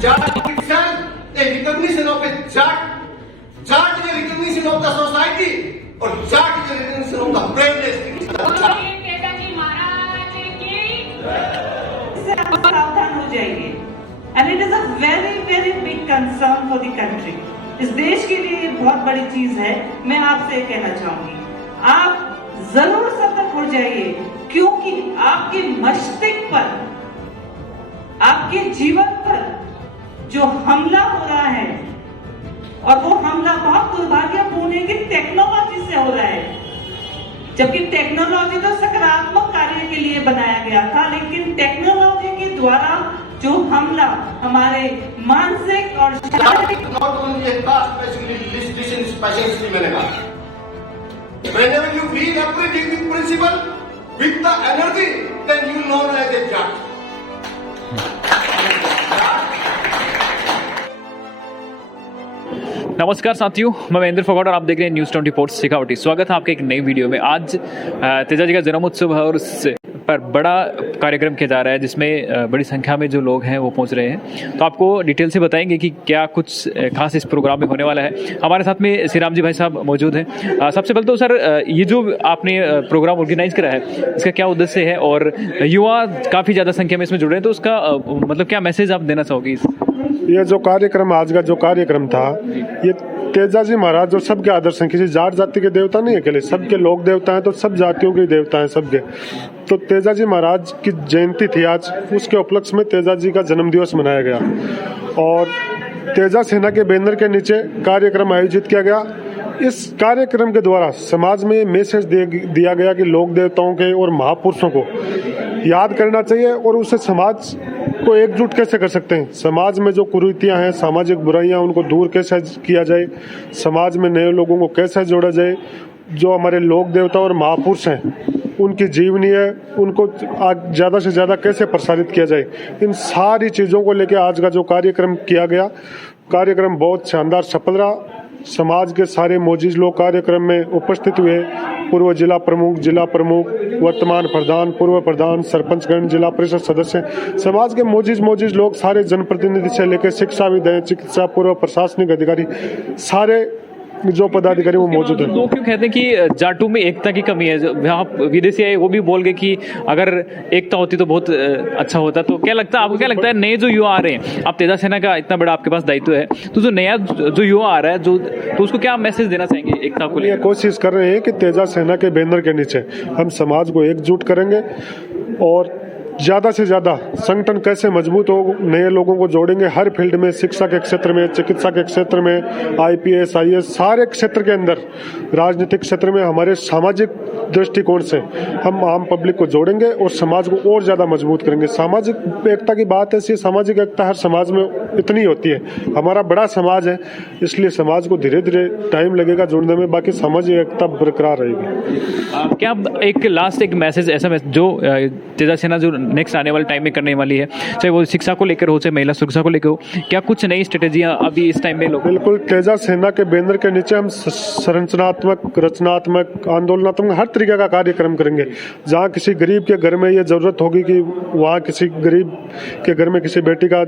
Jat itself, a recognition of a Jat. Jat is a recognition of the society, or Jat is a recognition of the braveness. Netaji महाराज की सावधान हो जाइए। And it is a very very big concern for the country. इस देश के लिए ये बहुत बड़ी चीज है। मैं आपसे कहना चाहूंगी, आप जरूर सतर्क हो जाइए, क्योंकि आपके मस्तिष्क पर, आपके जीवन पर जो हमला हो रहा है, और वो हमला बहुत दुर्भाग्यपूर्ण है कि टेक्नोलॉजी से हो रहा है। जबकि टेक्नोलॉजी तो सकारात्मक कार्य के लिए बनाया गया था, लेकिन टेक्नोलॉजी के द्वारा जो हमला हमारे मानसिक और शारीरिक Not only a caste, listen specialist मैंने कहा। Whenever you feel operating with principle, with the energy, then you know as a Jat. नमस्कार साथियों, मैं महेंद्र फोगाट और आप देख रहे हैं न्यूज़ 24 शेखावटी। स्वागत है आपके एक नई वीडियो में। आज तेजाजी का जन्मोत्सव है और उस पर बड़ा कार्यक्रम किया जा रहा है, जिसमें बड़ी संख्या में जो लोग हैं वो पहुंच रहे हैं। तो आपको डिटेल से बताएंगे कि क्या कुछ खास इस प्रोग्राम में होने वाला है। हमारे साथ में श्री राम जी भाई साहब मौजूद हैं। सबसे पहले तो सर, ये जो आपने प्रोग्राम ऑर्गेनाइज करा है, इसका क्या उद्देश्य है और युवा काफ़ी ज़्यादा संख्या में इसमें जुड़ रहे हैं, तो उसका मतलब क्या मैसेज आप देना चाहोगे? ये जो कार्यक्रम, आज का जो कार्यक्रम था, ये तेजाजी महाराज जो सबके आदर्श हैं, किसी जाट जाति के देवता नहीं है, अकेले सबके लोक देवता हैं, तो सब जातियों के देवता हैं सबके। तो तेजाजी महाराज की जयंती थी आज, उसके उपलक्ष्य में तेजाजी का जन्म दिवस मनाया गया और तेजा सेना के बैनर के नीचे कार्यक्रम आयोजित किया गया। इस कार्यक्रम के द्वारा समाज में मैसेज दिया गया कि लोक देवताओं के और महापुरुषों को याद करना चाहिए और उससे समाज को एकजुट कैसे कर सकते हैं, समाज में जो कुरीतियां हैं, सामाजिक बुराइयां, उनको दूर कैसे किया जाए, समाज में नए लोगों को कैसे जोड़ा जाए, जो हमारे लोक देवता और महापुरुष हैं उनकी जीवनी है, उनको ज़्यादा से ज़्यादा कैसे प्रसारित किया जाए, इन सारी चीज़ों को लेकर आज का जो कार्यक्रम किया गया, कार्यक्रम बहुत शानदार सफल रहा। समाज के सारे मौजूद लोग कार्यक्रम में उपस्थित हुए। पूर्व जिला प्रमुख, वर्तमान प्रधान, पूर्व प्रधान, सरपंचगण, जिला परिषद सदस्य, समाज के मौजूद लोग, सारे जनप्रतिनिधि से लेकर शिक्षाविद, चिकित्सा, पूर्व प्रशासनिक अधिकारी, सारे जो पदाधिकारी वो मौजूद हैं। लोग क्यों कहते हैं कि जाटों में एकता की कमी है? यहाँ विदेशी आए वो भी बोल गए कि अगर एकता होती तो बहुत अच्छा होता। तो क्या लगता है आपको, क्या लगता है नए जो युवा आ रहे हैं, आप तेजा सेना का इतना बड़ा आपके पास दायित्व है, तो जो नया जो युवा आ रहा है तो उसको क्या मैसेज देना चाहेंगे एकता को लेकर? कोशिश कर रहे हैं कि तेजा सेना के बैनर के नीचे हम समाज को एकजुट करेंगे और ज़्यादा से ज़्यादा संगठन कैसे मजबूत हो, नए लोगों को जोड़ेंगे हर फील्ड में, शिक्षा के क्षेत्र में, चिकित्सा के क्षेत्र में, IPS, IAS, सारे क्षेत्र के अंदर, राजनीतिक क्षेत्र में, हमारे सामाजिक दृष्टिकोण से हम आम पब्लिक को जोड़ेंगे और समाज को और ज़्यादा मजबूत करेंगे। सामाजिक एकता की बात ऐसी, सामाजिक एकता हर समाज में इतनी होती है, हमारा बड़ा समाज है, इसलिए समाज को धीरे धीरे टाइम लगेगा जुड़ने में, बाकी सामाजिक एकता बरकरार रहेगी। क्या एक लास्ट एक मैसेज ऐसा जो तेजा सेना जो नेक्स्ट आने वाले टाइम में करने वाली है, चाहे वो शिक्षा को लेकर हो, चाहे महिला सुरक्षा को लेकर हो, क्या कुछ नई स्ट्रेटेजियां अभी इस टाइम में लोग? बिल्कुल, तेजा सेना के बैनर के नीचे हम संरचनात्मक, रचनात्मक, आंदोलनात्मक हर तरीके का कार्यक्रम करेंगे। जहाँ किसी गरीब के घर में ये जरूरत होगी कि वहाँ किसी गरीब के घर में किसी बेटी का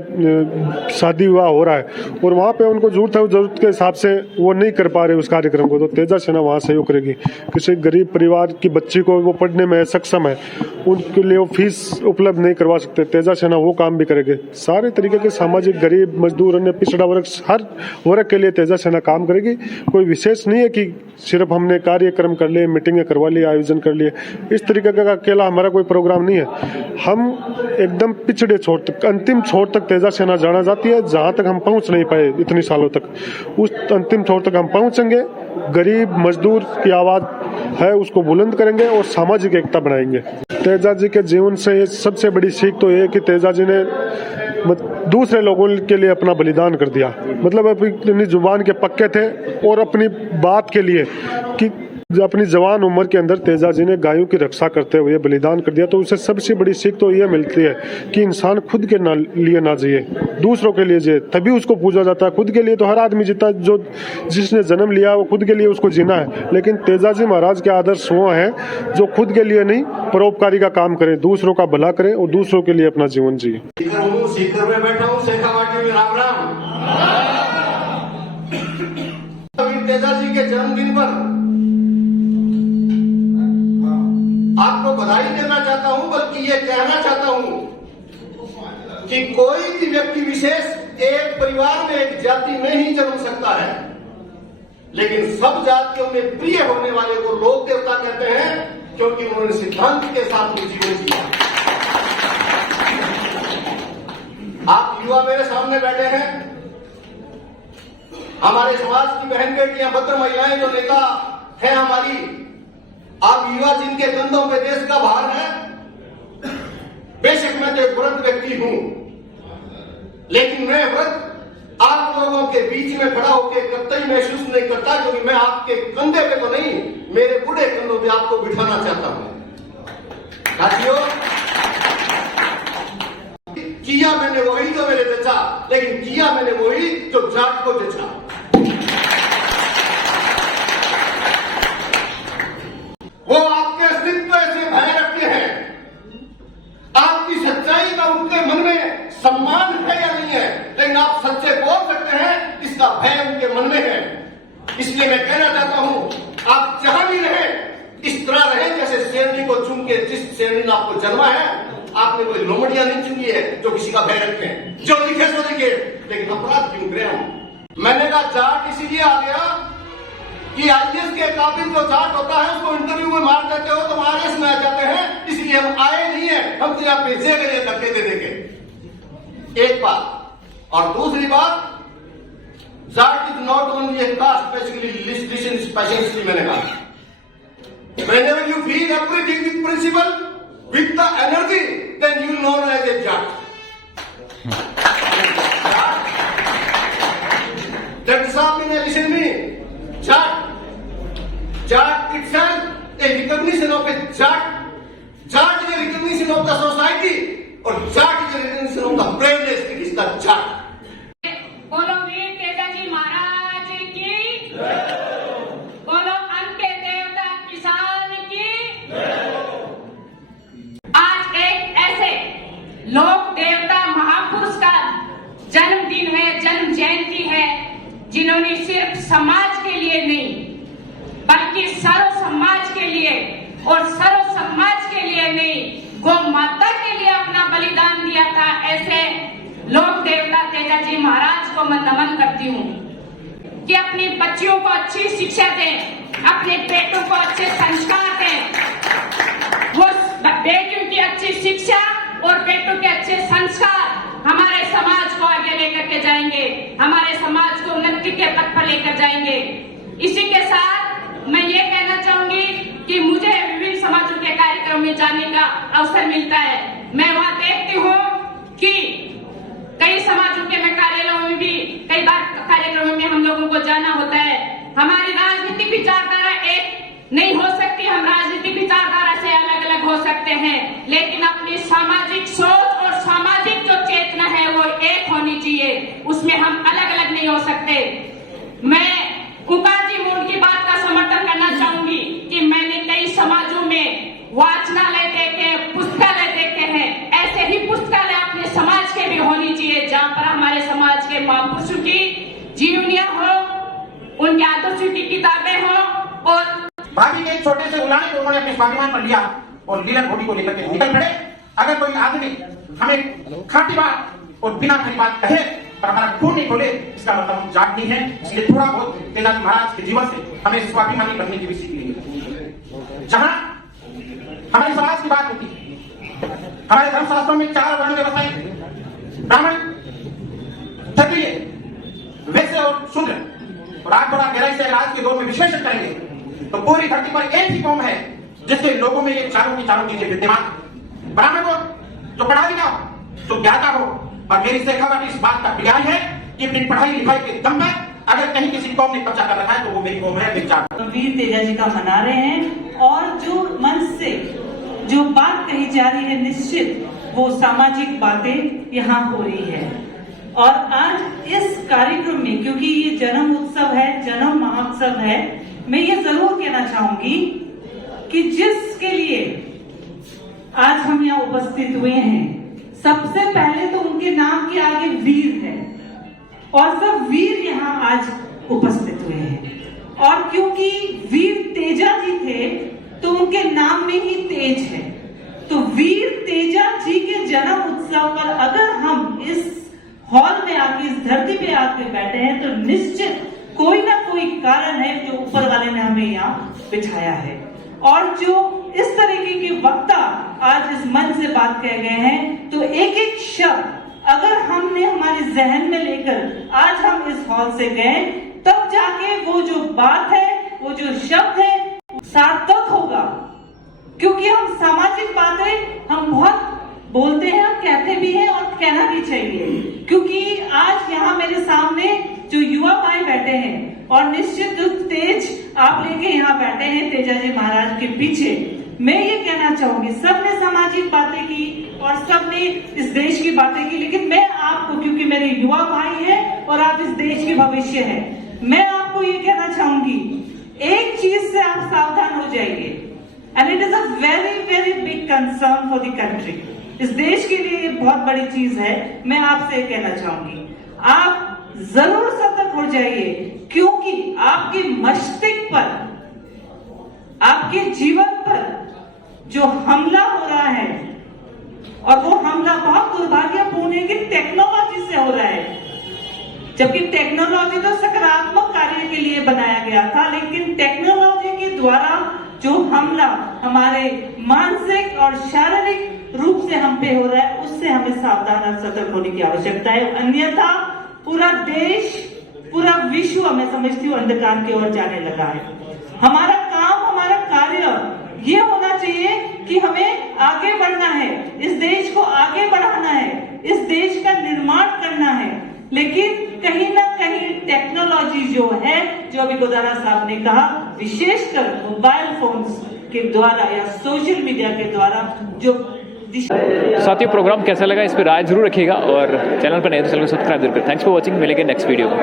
शादी विवाह हो रहा है और वहाँ पे उनको जरूरत है, जरूरत के हिसाब से वो नहीं कर पा रहे उस कार्यक्रम को, तो तेजा सेना वहाँ सहयोग करेगी। किसी गरीब परिवार की बच्ची को वो पढ़ने में सक्षम है, उनके लिए वो फीस उपलब्ध नहीं करवा सकते, तेजा सेना वो काम भी करेगी। सारे तरीके के सामाजिक, गरीब, मजदूर, अन्य पिछड़ा वर्ग, हर वर्ग के लिए तेजा सेना काम करेगी। कोई विशेष नहीं है कि सिर्फ हमने कार्यक्रम कर लिए, मीटिंगें करवा ली, आयोजन कर लिए, इस तरीके का अकेला हमारा कोई प्रोग्राम नहीं है। हम एकदम पिछड़े छोर तक, अंतिम छोर तक तेजा सेना जाना चाहती है, जहाँ तक हम पहुँच नहीं पाए इतनी सालों तक, उस अंतिम छोर तक हम पहुँचेंगे। गरीब मजदूर की आवाज़ है उसको बुलंद करेंगे और सामाजिक एकता बनाएंगे। तेजा जी के जीवन से सबसे बड़ी सीख तो ये है कि तेजा जी ने दूसरे लोगों के लिए अपना बलिदान कर दिया, मतलब अपनी जुबान के पक्के थे और अपनी बात के लिए कि जो अपनी जवान उम्र के अंदर तेजा जी ने गायों की रक्षा करते हुए बलिदान कर दिया, तो उसे सबसे बड़ी सीख तो यह मिलती है कि इंसान खुद के लिए ना जिए, दूसरों के लिए जिए, तभी उसको पूजा जाता है। खुद के लिए तो हर आदमी जीता, जो जिसने जन्म लिया वो खुद के लिए उसको जीना है, लेकिन तेजा जी महाराज के आदर्श वो हैं जो खुद के लिए नहीं परोपकारी का काम करें, दूसरों का भला करें और दूसरों के लिए अपना जीवन जिए। सीकर में बैठा हूँ, शेखावाटी में राम राम। तेजा जी के जन्मदिन पर आपको बधाई देना चाहता हूं, बल्कि ये कहना चाहता हूं कि कोई भी व्यक्ति विशेष एक परिवार में, एक जाति में ही जन्म सकता है, लेकिन सब जातियों में प्रिय होने वाले को लोक देवता कहते हैं, क्योंकि उन्होंने सिद्धांत के साथ में जीवन जिया। आप युवा मेरे सामने बैठे हैं, हमारे समाज की बहन बेटियां, भद्र महिलाएं, जो नेता है हमारी, आप युवा जिनके कंधों पे देश का भार है। बेशक मैं तो एक वृद्ध व्यक्ति हूं, लेकिन मैं वृद्ध आप लोगों के बीच में खड़ा होकर कतई महसूस नहीं करता, क्योंकि मैं आपके कंधे पे तो नहीं, मेरे बूढ़े कंधों पे आपको बिठाना चाहता हूं। साथियों, किया मैंने वही जो मेरे जचा, लेकिन किया मैंने वही जो जाट को जचा। वो आपके अस्तित्व से भय रखते हैं, आपकी सच्चाई का उनके मन में सम्मान है या नहीं है, लेकिन आप सच्चे बोल सकते हैं, इसका भय उनके मन में है। इसलिए मैं कहना चाहता हूं, आप जहां भी रहे, इस तरह रहे जैसे शेरनी को चुन के, जिस शेरनी ने आपको जन्मा है, आपने कोई लोमड़ियां नहीं चुनी है जो किसी का भय रखें, जो लिखे सो लिखे, लेकिन अपराध क्यों करें हम। मैंने कहा जाट इसीलिए आ गया कि आईएएस के काबिल जो जाट होता है उसको इंटरव्यू में मार देते हो तो आईएएस में आ जाते हैं, इसलिए हम आए नहीं है, हम तो यहां भेजे गए धक्के दे देंगे। एक बात। और दूसरी बात, Jat is not only a caste, basically litigation specialist. मैंने कहा whenever you feel everything with principle, with the energy, then you know as a jat. That's all in listen me. Jat itself a recognition of a jat. Jat is a recognition of the society, or jat is a recognition of the braveness. It is the jat. बोलो वीर तेजा जी महाराज की, बोलो अंके देवता किसान की। आज एक ऐसे लोक देवता महापुरुष का जन्मदिन है, जन्म जयंती है, जिन्होंने सिर्फ समाज के लिए नहीं, बल्कि सर्व समाज के लिए और सर्व समाज के लिए नहीं, गौ माता के लिए अपना बलिदान दिया था। ऐसे लोक देवता तेजा जी महाराज को मैं नमन करती हूँ कि अपनी बच्चियों को अच्छी शिक्षा दें, अपने बेटों को अच्छे संस्कार दें। वो बेटियों की अच्छी शिक्षा और बेटों के अच्छे संस्कार हमारे समाज को आगे लेकर के जाएंगे, हमारे समाज को उन्नति के पथ पर लेकर जाएंगे। इसी के साथ मैं ये कहना चाहूंगी कि मुझे विभिन्न समाजों के कार्यक्रम में जाने का अवसर मिलता है। मैं वहाँ देखती हूँ कि कई समाजों के मैं कार्यालयों में भी कई बार कार्यक्रमों में हम लोगों को जाना होता है। हमारी राजनीतिक विचारधारा एक नहीं हो सकती, हम राजनीतिक विचारधारा से अलग अलग हो सकते हैं, लेकिन अपनी सामाजिक सोच और सामाजिक जो चेतना है वो एक होनी चाहिए, उसमें हम अलग अलग नहीं हो सकते। मैं उपाजी मूड की बात का समर्थन करना चाहूंगी कि मैंने कई समाजों में वाचनालय देखे, पुस्तकालय देखे हैं। ऐसे ही पुस्तकालय अपने समाज के भी होनी चाहिए, जहाँ पर हमारे समाज के महापुरुषों की जीवनियां हो, उनके आदर्शों की किताबें हो। और भाभी के एक छोटे से उलाने को उन्होंने अपने स्वाभिमान पर लिया और लीलन घोड़ी को लेकर के निकल पड़े। अगर कोई आदमी हमें खाटी बात और बिना खरी बात कहे और हमारा खून नहीं खोले, इसका मतलब हम जाट नहीं है। इसलिए थोड़ा बहुत तेजा जी महाराज के जीवन से हमें स्वाभिमानी बनने की भी सीख मिली। जहाँ हमारे समाज की बात होती है, हमारे धर्मशास्त्रों में 4 वर्ण व्यवस्थाएं, ब्राह्मण, क्षत्रिय, वैश्य और शूद्र। और आप थोड़ा गहराई से आज के दौर में विश्लेषण करेंगे तो पूरी धरती पर एक ही कौम है जिसके लोगों में ये चारों की चारों चीजें विद्यमान। ब्राह्मण को जो पढ़ा लिखा हो, जो ज्ञाता हो, और मेरी शेखावाटी इस बात का विज्ञान है कि अपनी पढ़ाई लिखाई के दम पर अगर कहीं किसी कौम ने कब्जा कर रखा है तो वो मेरी कौम है, मेरी जात है। वीर तेजा जी का मना रहे हैं और जो मंच से जो बात कही जा रही है, निश्चित वो सामाजिक बातें यहाँ हो रही है। और आज इस कार्यक्रम में, क्योंकि ये जन्म उत्सव है, जन्म महोत्सव है, मैं ये जरूर कहना चाहूंगी कि जिसके लिए आज हम यहाँ उपस्थित हुए हैं, सबसे पहले तो उनके नाम के आगे वीर है और सब वीर यहाँ आज उपस्थित हुए हैं। और क्योंकि वीर तेजा जी थे तो उनके नाम में ही तेज है। तो वीर तेजा जी के जन्म उत्सव पर अगर हम इस हॉल में आके, इस धरती पे आके बैठे हैं तो निश्चित कोई ना कोई कारण है जो ऊपर वाले ने हमें यहाँ बिठाया है। और जो इस तरीके के वक्ता आज इस मंच से बात कह गए हैं, तो एक एक शब्द अगर हमने हमारे जहन में लेकर आज हम इस हॉल से गए, तब जाके वो जो बात है, वो जो शब्द है, सार्थक होगा। क्योंकि हम सामाजिक बातें हम बहुत बोलते हैं, हम कहते भी हैं और कहना भी चाहिए। क्योंकि आज यहाँ मेरे सामने जो युवा भाई बैठे हैं और निश्चित जो तेज आप लेके यहाँ बैठे हैं तेजा जी महाराज के पीछे, मैं ये कहना चाहूंगी, सबने सामाजिक बातें की और सबने इस देश की बातें की, लेकिन मैं आपको, क्योंकि मेरे युवा भाई हैं और आप इस देश के भविष्य हैं, मैं आपको ये कहना चाहूंगी, एक चीज से आप सावधान हो जाइए, and it is a very very big concern for the country. इस देश के लिए बहुत बड़ी चीज है। मैं आपसे कहना चाहूंगी, आप जरूर सतर्क हो जाइए, क्योंकि आपके मस्तिष्क पर, आपके जीवन पर जो हमला हो रहा है, और वो हमला बहुत दुर्भाग्यपूर्ण है कि टेक्नोलॉजी से हो रहा है। जबकि टेक्नोलॉजी तो सकारात्मक कार्य के लिए बनाया गया था, लेकिन टेक्नोलॉजी के द्वारा जो हमला हमारे मानसिक और शारीरिक रूप से हम पे हो रहा है, उससे हमें सावधान और सतर्क होने की आवश्यकता है। अन्यथा पूरा देश, पूरा विश्व, मैं समझती हूँ, अंधकार की ओर जाने लगा है। हमारा काम, हमारा कार्य ये होना चाहिए कि हमें आगे बढ़ना है, इस देश को आगे बढ़ाना है, इस देश का निर्माण करना है। लेकिन कहीं ना कहीं टेक्नोलॉजी जो है, जो अभी गोदारा साहब ने कहा, विशेषकर मोबाइल फोन्स के द्वारा या सोशल मीडिया के द्वारा जो साथियों, प्रोग्राम कैसा लगा इस पर राय जरूर रखिएगा और चैनल पर नए तो चैनल को सब्सक्राइब जरूर करें। थैंक्स फॉर वॉचिंग, मिलेंगे नेक्स्ट वीडियो में।